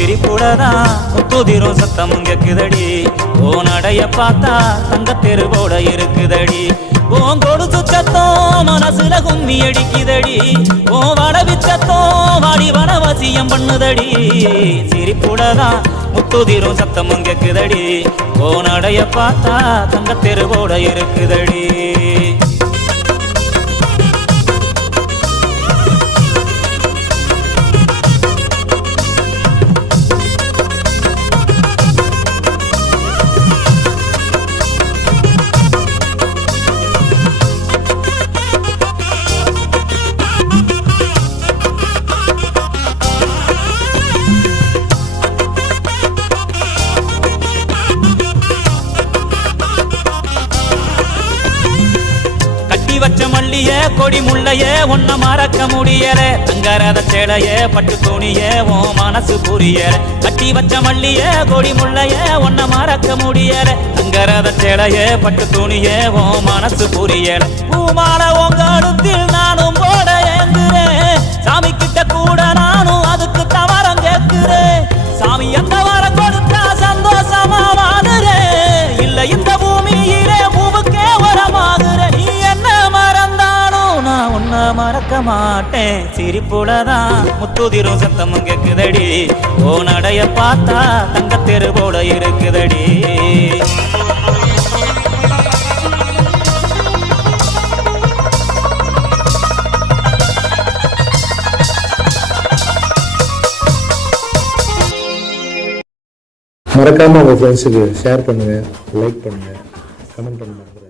சிரிப்புடதான் முத்துதிரும் சத்தமும் கேக்குதடி ஓ நடைய பார்த்தா தங்கத்தெரு போட இருக்குதடி ஓன் கொடுத்து சத்தம் மனசுல கும்மி அடிக்குதடி ஓ வடவி சத்தம் வாடி வனவசியம் பண்ணுதடி சிரிப்புடதான் முத்துதிரும் சத்தமும் கேக்குதடி ஓ நடைய பார்த்தா தங்கத்தெரு போட இருக்குதடி வச்ச மல்லிய கொடி முள்ளைய ஒன்ன மறக்க முடியல தங்கரத சேலைய பட்டு துணிய ஓ மனசு புரியல கட்டி வச்ச மல்லிய கொடி முள்ளைய ஒன்ன மறக்க முடியல தங்கரத சேலைய பட்டு துணிய ஓ மனசு புரியல பூமால உங்க அடுத்தில் நானும் போட ஏங்குறேன் சாமி கிட்ட கூட நானும் அதுக்கு தவறம் கேட்கிறேன் சாமி எந்த வாரம் கொடுத்தா சந்தோஷமா வாடுறேன் இல்ல இந்த பூமியிலே பூவுக்கே வரமாகுறேன் நீ என்ன நான் உன்ன மறக்க மாட்டேன் சிரிப்புலதான் முத்துதிரும் சத்தமும் கேக்குதடி ஓ நடைய பார்த்தா தங்கத்தெரு போல இருக்குதடி மறக்காம உங்க ஃப்ரெண்ட்ஸுக்கு ஷேர் பண்ணுங்க, லைக் பண்ணுங்க, கமெண்ட் பண்ணுங்க.